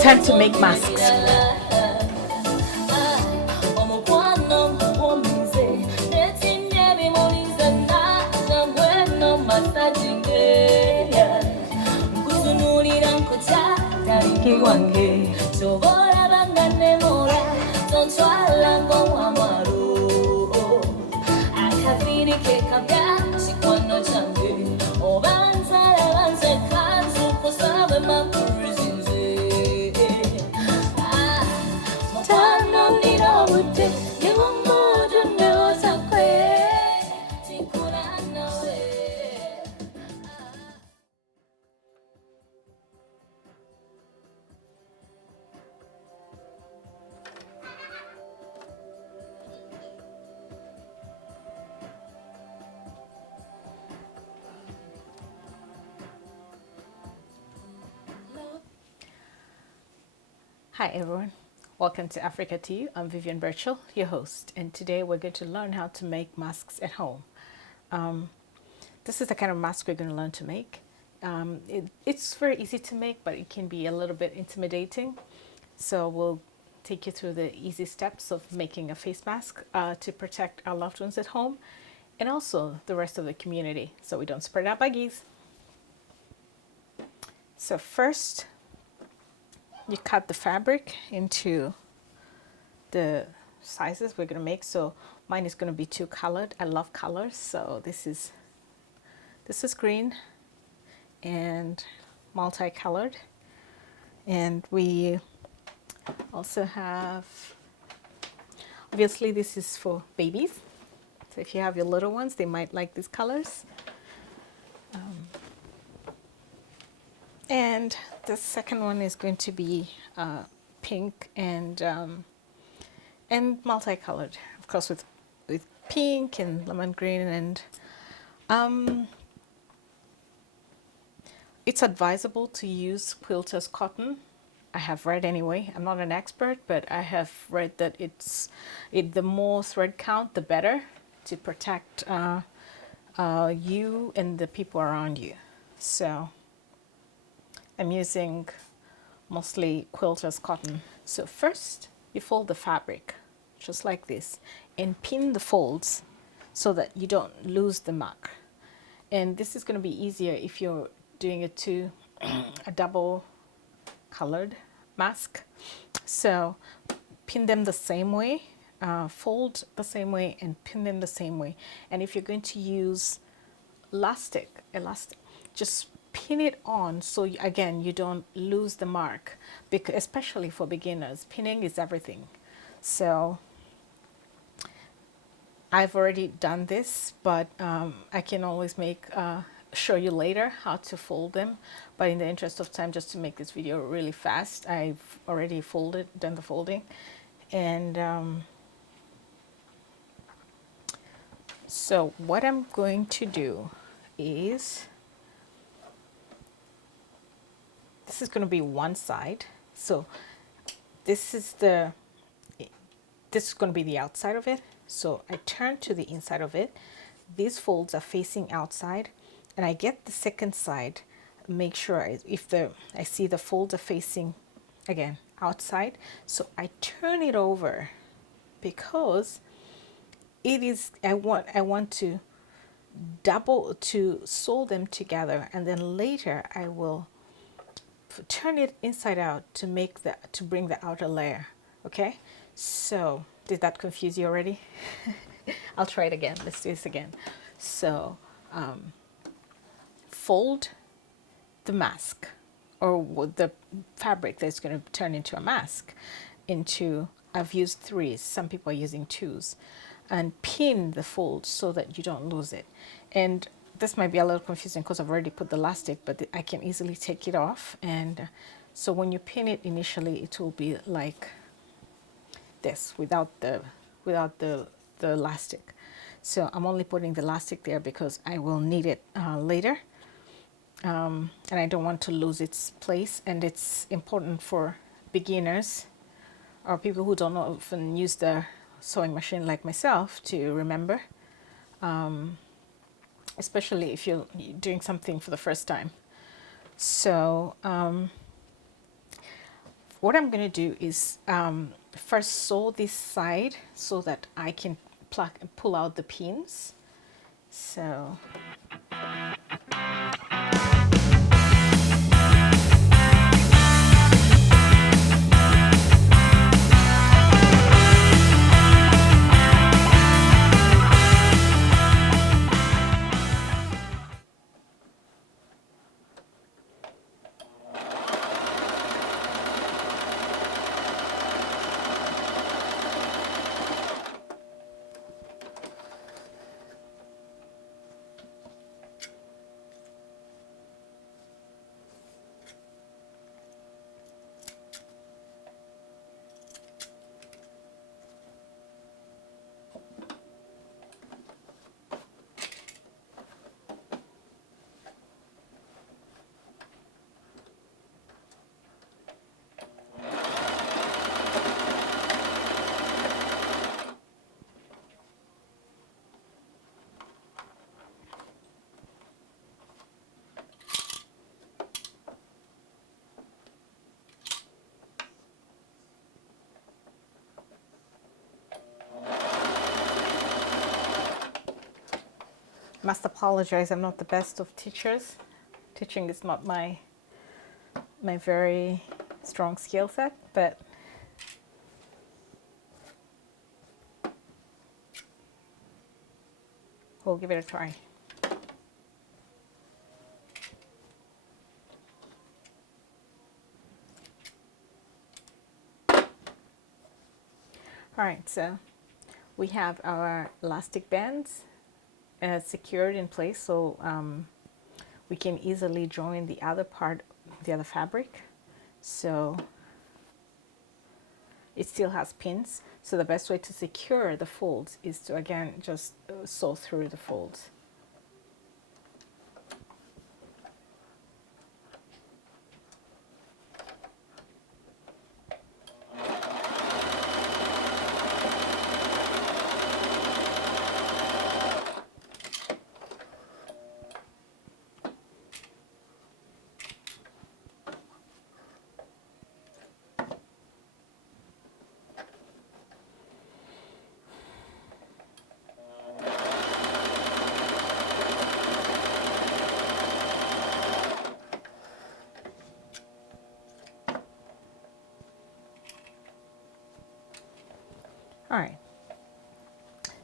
Time to make masks. Hi everyone, welcome to Africa to You. I'm Vivian Birchall, your host, and today we're going to learn how to make masks at home. This is the kind of mask we're going to learn to make. It's very easy to make, but it can be a little bit intimidating. So we'll take you through the easy steps of making a face mask to protect our loved ones at home and also the rest of the community so we don't spread our buggies. So first, you cut the fabric into the sizes we're going to make. So mine is going to be 2 colored. I love colors. So this is green and multicolored. And we also have, obviously this is for babies. So if you have your little ones, they might like these colors. And the second one is going to be pink and multicolored, of course, with pink and lemon green. And it's advisable to use quilter's cotton. I have read anyway. I'm not an expert, but I have read that the more thread count, the better to protect you and the people around you. So I'm using mostly quilter's cotton. So first you fold the fabric just like this and pin the folds so that you don't lose the mark. And this is going to be easier if you're doing a double colored mask. So pin them the same way, fold the same way and pin them the same way. And if you're going to use elastic, just pin it on so again you don't lose the mark, because especially for beginners, pinning is everything. So I've already done this, but I can always show you later how to fold them, but in the interest of time, just to make this video really fast, I've already done the folding. And so what I'm going to do is, this is going to be one side. So this is going to be the outside of it. So I turn to the inside of it. These folds are facing outside, and I get the second side. Make sure I see the folds are facing again outside. So I turn it over because I want to sew them together, and then later I will turn it inside out to bring the outer layer. Okay, so did that confuse you already? I'll try it again. Let's do this again. So fold the mask, or the fabric that's going to turn into a mask, I've used 3s, some people are using 2s, and pin the fold so that you don't lose it. And this might be a little confusing because I've already put the elastic, but I can easily take it off. And so when you pin it initially, it will be like this without the elastic. So I'm only putting the elastic there because I will need it later. and I don't want to lose its place. And it's important for beginners or people who don't often use the sewing machine like myself to remember, especially if you're doing something for the first time. So what I'm going to do is first sew this side so that I can pull out the pins. So must apologize, I'm not the best of teachers. Teaching is not my very strong skill set, but we'll give it a try. All right, so we have our elastic bands secured in place, so we can easily join the other part, the other fabric. So it still has pins. So the best way to secure the folds is to again just sew through the folds. All right,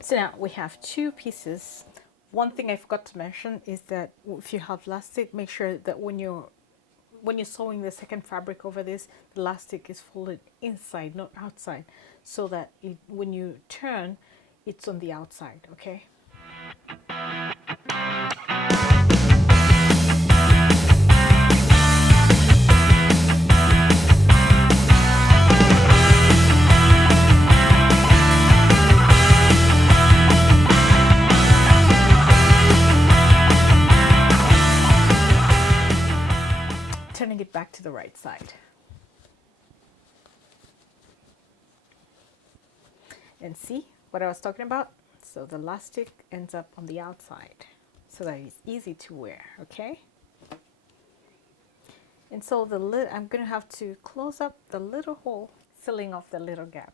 so now we have two pieces. One thing I forgot to mention is that if you have elastic, make sure that when you're sewing the second fabric over this, the elastic is folded inside, not outside, so that when you turn, it's on the outside, okay? Turning it back to the right side. And see what I was talking about? So the elastic ends up on the outside so that it's easy to wear, okay? And so the lid, I'm going to have to close up the little hole, filling off the little gap.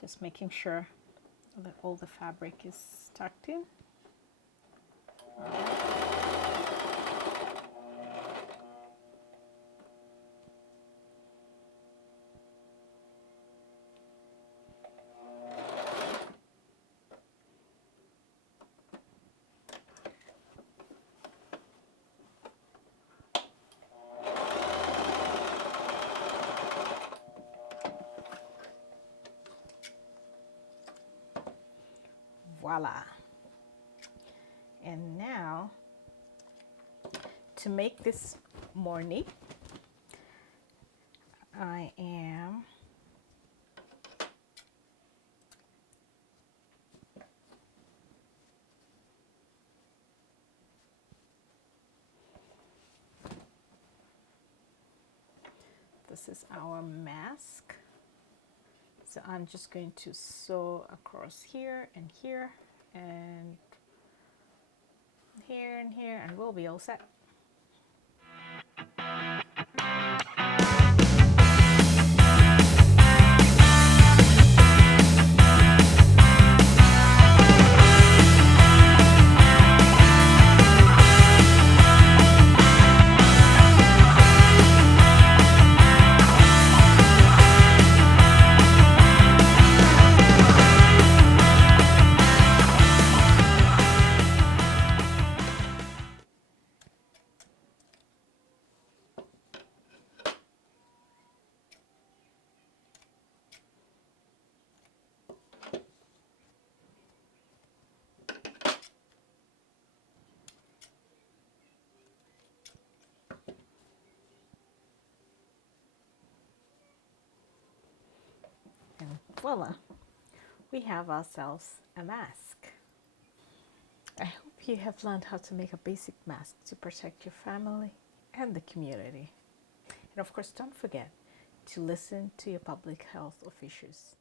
Just making sure that all the fabric is tucked in. Voila. And now, to make this more neat, I am this is our mask. So I'm just going to sew across here and here and here and here, and we'll be all set. And voila, we have ourselves a mask. I hope you have learned how to make a basic mask to protect your family and the community. And of course, don't forget to listen to your public health officials.